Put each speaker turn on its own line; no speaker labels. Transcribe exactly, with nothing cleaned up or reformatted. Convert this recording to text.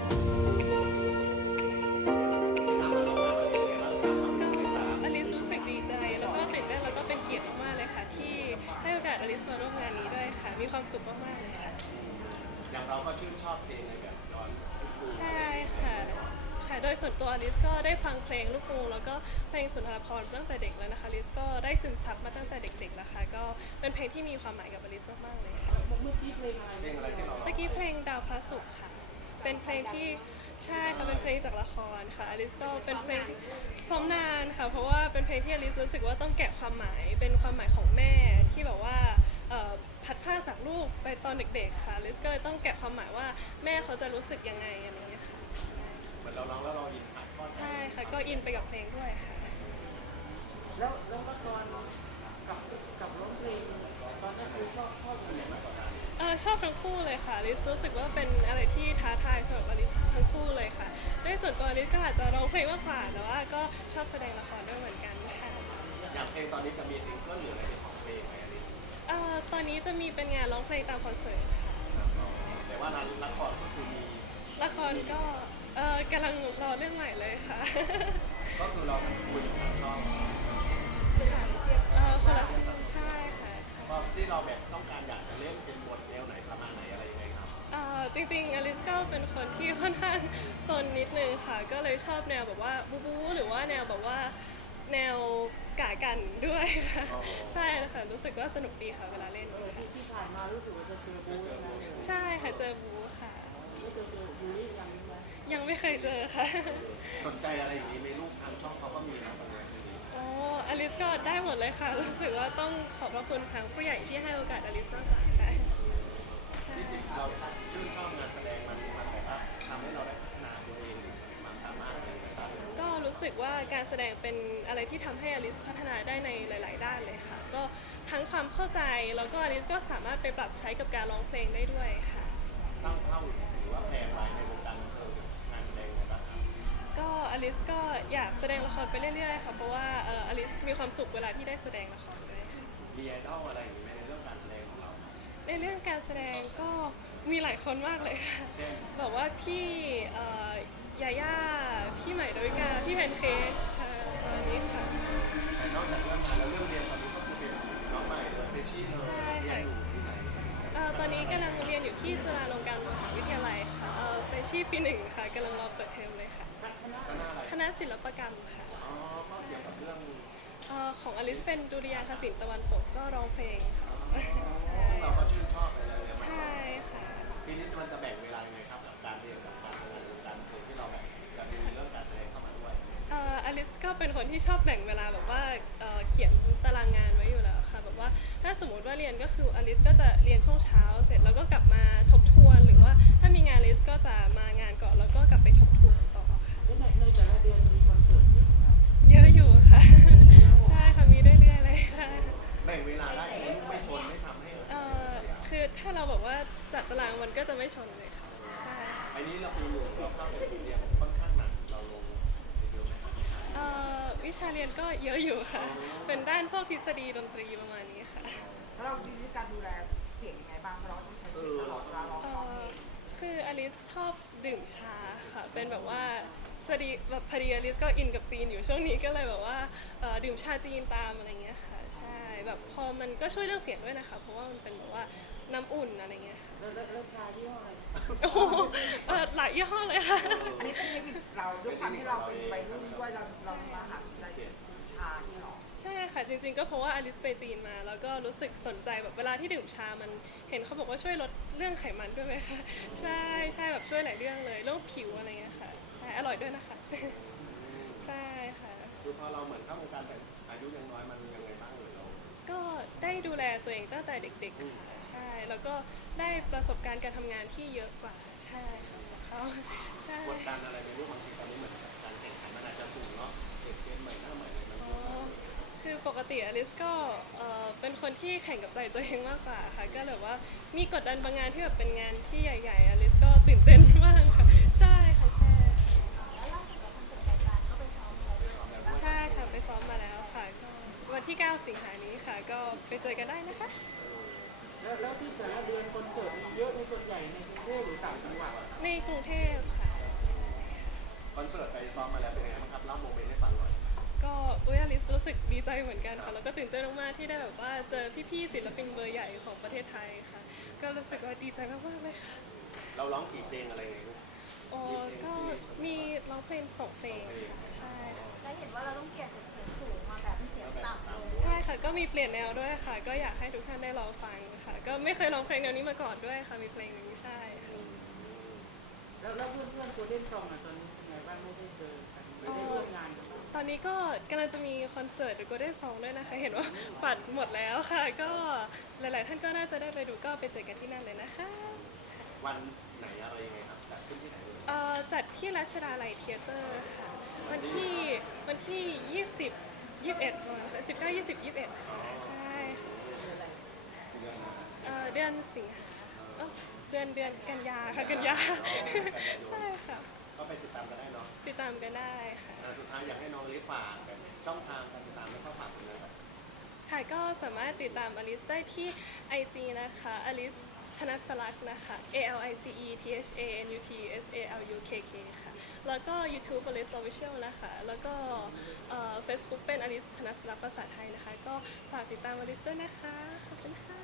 อลิซรู้สึกดีใจแล้วก็ตื่นเต้นแล้วก็เป็นเกียรติมากๆเลยค่ะที่ให้โอกาสอลิซมาร่วมงานนี้ด้วยค่ะมีความสุขมากๆเลยค่ะ
อย่างเราก็ชื่นชอบเพลงในแบบย้อน
ใช่ค่ะค่ะโดยส่วนตัวอลิซก็ได้ฟังเพลงลูกกรุงแล้วก็เพลงสุนทรภรณ์ตั้งแต่เด็กแล้วนะคะอลิซก็ได้ซึมซับมาตั้งแต่เด็กๆแล้วค่ะก็เป็นเพลงที่มีความหมายกับอลิซมากๆเลยค่ะ
เมื่อกี้เพลงอะไรเพลงอะไรที่เรา
เมื่อกี้เพลงดาวพระศุกร์ค่ะเป็นเพลงที่ใช่ค่ะเป็นเพลงจากละครค่ะอลิซก็เป็นเพลงซ้อมนานค่ะเพราะว่าเป็นเพลงที่อลิซรู้สึกว่าต้องแกะความหมายเป็นความหมายของแม่ที่แบบว่าพัดผ้าจากลูกไปตอนเด็กๆค่ะอลิซก็เลยต้องแกะความหมายว่าแม่เขาจะรู้สึกยังไงอะไรอย่างเงี้ยค่ะ
เหมือนเราร้องแล้วเราอินผ่านข้อ
ใช่ค่ะก็อินไปกับเพลงด้วยค่ะ
แล้วแล้วละครกับกับร้องเพลงตอนนั้นคือชอบชอบอะไรมากกว่ากัน
เออชอบทั้งคู่เลยค่ะลิซรู้สึกว่าเป็นอะไรที่ท้าทายสำหรับอลิซทั้งคู่เลยค่ะด้วยส่วนตัวลิซก็อาจจะร้องเพลงมากกว่าแต่ว่าก็ชอบแสดงละครด้วยเหมือนกันค่ะ
อย่างเพลงตอนนี้จะมีซิงเกิลหรืออะไรเป็นของเพลงไหมอันนี้
เอ่อตอนนี้จะมีเป็นงานร้องเพลงตามคอนเสิร์ตค่ะ
แต่ว่าละครก็คือมี
ละครก็เออกำลังรอเรื่องใหม่เลยค่ะ
ก็คือเราทั้งคู่ทางช่อง
ค่ะเออคนละใช่ค่ะ
ก็ที่เราแบบต้องการอยากจะเล่นเป็นบทแนวไหนประมาณไหนอะไรยังไงครับ
เอ่อจริงๆอลิสก็เป็นคนที่ค่อนข้างโซนนิดนึงค่ะก็เลยชอบแนวแบบว่าบูบูหรือว่าแนวแบบว่าแนวกากันด้วยค่ะใช่ค่ะรู้สึกว่าสนุกดีค่ะเวลาเล่น
ที่ที่ผ่านมารู้สึกว่าจะเจอบู๊นะ
ใช่ค่ะเจอบูค่ะ
ไม่เจอเจอบู๊ยังไหม
ยังไม่เคยเจอค่ะ
สนใจอะไรอย่างนี้ในรูปทางช่องเขาก็มีนะตอนนี้
โอ้อลิสก็ได้หมดเลยค่ะรู้สึกว่าต้องขอบพระคุณทางผู้ใหญ่ที่ให้โอกาสอลิสมากกว่าค่ะ
ที่จริงเราชื่นชอบงานแสดงมันมันแบบว่าทำให้เราได้พัฒนาตัวเองความสามารถอะไรต่าง
ก็รู้สึกว่าการแสดงเป็นอะไรที่ทำให้อลิสพัฒนาได้ในหลายๆด้านเลยค่ะก็ทั้งความเข้าใจแล้วก็อลิสก็สามารถไปปรับใช้กับการร้องเพลงได้ด้วยค่ะ
ตั้งเป้าหรือว่าแผนไว้ในวงการบันเทิงงานแสดงอะไรบ้างครับ
ก็อลิสก็อยากแสดงละครไปเรื่อยๆค่ะเพราะว่าอลิสมีความสุขเวลาที่ได้แสดงละครด้วยค่ะ
มีไอดอลอะไรอยู่ในเรื่องการแสดงของเรา
ในเรื่องการแสดงก็มีหลายคนมากเลยค่ะแบบว่าพี่ยาย่าพี่ใหม่ดาวิกาพี่แพนเค้กค่ะตอนนี้ค่ะ
แต่นอกจากเรื่องงานแล้วเรื่องเรียนตอนนี้ก็คือเป็นน้องใหม่เลยเฟรชชี่เลยเรียนอยู่ที่ไหน
ตอนนี้กำลังเรียนอยู่ที่จุฬาลงกรณ์มหาวิทยาลัยค่ะเฟรชชี่ปีหนึ่งค่ะกำลังรอเปิดเทอมเลยค่ะคณะศิลปกรรมค่ะ
อ๋อก็เกี่ยวกับเรื่อง
ของอลิสเป็นดุริยางคศิลป์ตะวันตกก็ร้องเพลง
ใช่เราก็ชื่นชอบอะไรเลย
ใช่ค่ะ
ทีนี้มันจะแบ่งเวลายังไงครับกับการเรียนกับการทำงานการเพลงที่เราแบบจะมีเรื่องการแสดงเข้ามาด้วย
อลิสก็เป็นคนที่ชอบแบ่งเวลาแบบว่าเขียนตารางงานไว้อยู่แล้วค่ะแบบว่าถ้าสมมติว่าเรียนก็คืออลิสก็จะเรียนช่วงเช้าเสร็จแล้วก็กลับมาทบทวนหรือว่าถ้ามีงานอลิสก็จะมางานก่อนแล้วก็กลับไปทบทวนต่อค่ะ
ในในแต่ละเดือนมีคอนเสิร์ตเยอะไหมครับ
เยอะอยู่ค่ะใช่ค่ะมีเรื่อยๆเลยค่ะ
แบ่งเวลาได้ลูกไม่ชนไม่ทำให้
เออคือถ้าเราแบบว่าจัดตารางมันก็จะไม่ชนเลยค่ะใช่
อันนี้เราปีหนึ่งเราเข้าไปเรียนค่อนข้างหนักเราลงเยอะไหม
วิชาเรียนก็เยอะอยู่ค่ะเป็นด้านพวกทฤษฎีดนตรีประมาณนี้ค่ะ
แล้วเรามีวิธีการดูแลเสียงยังไงบ้างเพราะเราต้องใช้เสียงตลอดเวลาร้องเพลง
คืออลิสชอบดื่มชาค่ะเป็นแบบว่าสวัสดีแบบพอดีอลิสก็อินกับจีนอยู่ช่วงนี้ก็เลยแบบว่าดื่มชาจีนตามอะไรเงี้ยค่ะใช่แบบพอมันก็ช่วยเรื่องเสียงด้วยนะคะเพราะว่ามันเป็นแบบว่าน้ำอุ่นอะไรเงี้ยค่ะ
แล้วแล้วชาที่ห้ออะไร
โอ้โหหลายยี่ห้อเลยค่ะ
อันนี้เป็นเทคนิคเราด้วยความที่เราเป็นวัยรุ่นด้วยเราเรามาหาสนใจชาที่หรอ
ใช่ค่ะจริงๆก็เพราะว่าอลิสไปจีนมาแล้วก็รู้สึกสนใจแบบเวลาที่ดื่มชามันเห็นเขาบอกว่าช่วยลดเรื่องไขมันด้วยไหมคะใช่ใช่แบบช่วยหลายเรื่องเลยเรื่องผิวอะไรเงี้ยค่ะใช่อร่อยด้วยนะคะใช่ค่ะ
คือพอเราเหมือนเข้าวงการแต่อายุยังน้อยมันยังไงบ้างเลยเรา
ก็ได้ดูแลตัวเองตั้งแต่เด็กๆค่ะใช่แล้วก็ได้ประสบการณ์การทำงานที่เยอะกว่าใช่ค่ะเขาใช่
กดดันอะไรในรูปบางทีตอนนี้เหมือนการแข่งขันมันอาจจะสูงเนาะเด็กเจนใหม่หน้าใหม่อะไรมัน
คือปกติอลิสก็เป็นคนที่แข่งกับใจตัวเองมากกว่าค่ะก็เลยว่ามีกดดันบางงานที่แบบเป็นงานที่ใหญ่ๆอลิสก็ตื่นเต้นมากค่ะใช่ค่ะใช่ใช่ค่ะไปซ้อมมาแล้วค่ะวันที่เก้าสิงหานี้ค่ะก็ไปเจอกันได้นะคะ
แล้วแล้วที่แต่ละเดือนคอนเสิร์ตมีเยอะในส่วนใหญ่ในกรุงเทพหรือต่างจังหวัด
ในกรุงเทพค่ะ
อนเสิร์ตไปซ้อมมาแล้วเป็นไงบ้างครับเล่าโมเมนต์ให้ฟังหน่อย
ก็อุ้ยอลิสรู้สึกดีใจเหมือนกันค่ะแล้วก็ตื่นเต้นมากๆที่ได้แบบว่าเจอพี่ๆศิลปินเบอร์ใหญ่ของประเทศไทยค่ะ ก็รู้สึกว่าดีใจมากๆเลยค่ะ
เราร้องกี่เพลงอะไรไงลูก
โอ้ก็มีร้องเพลงสองเพลงค่ะใช่ค่ะ
แล้วเห็นว่าเราต้องเปลี่ยนจากเสียงสูงมาแบบเสียงต่ำลง
ใช่ค่ะก็มีเปลี่ยนแนวด้วยค่ะ ก็อยากให้ทุกท่านได้ลองฟังค่ะ ก็ไม่เคยร้องเพลงแนวนี้มาก่อนด้วยค่ะมีเพลงนี้ใช่ค่ะ
แล้วแล้วเพื่อนเพื่อนๆตัวเล่นซองอ่ะตอนนี้เป็นไงบ้างไม่ได้เจอกันไม่ได้ร่วมงานกันบ้าง
ตอนนี้ก็กำลังจะมีคอนเสิร์ต The Golden Song ด้วยนะคะ เห็นว่าบัตรหมดแล้วค่ะ ก็หลาย ๆ ท่านก็น่าจะได้ไปดูก็ไปเจอกันที่นั่นเลยนะคะ
วันไหนอะไรยังไงครับจัดขึ้นที่ไหนเลย
เอ่อจัดที่รัชดาลัยเธียเตอร์ค่ะ วันที่วันที่ ยี่สิบ ยี่สิบเอ็ดประมาณสิบเก้า ยี่สิบ ยี่สิบเอ็ดค่ะใช่ค่ะเอ่อเดือนสิงหาเอ้าเดือนเดือนกันยาค่ะกันยาใช่ค่ะ
ก็ไปติดตามกันได้เนาะ
ติดตามกันได้ค่ะ
อ่าสุดท้ายอยากให้น้องลิฝากแบบช่องทางการติดตามและข้อฝากถึงนะครับ
ค่ะก็สามารถติดตามอลิสได้ที่ ไอ จี นะคะอลิสธนัสลักษณ์นะคะ A L I C E T H A N U T S A L U K K ค่ะ แล้วก็ YouTube อลิส Official นะคะ แล้วก็เอ่อ Facebook เป็นอลิสธนัสลักษณ์ภาษาไทยนะคะ ก็ฝากติดตามอลิสด้วยนะคะ ขอบคุณค่ะ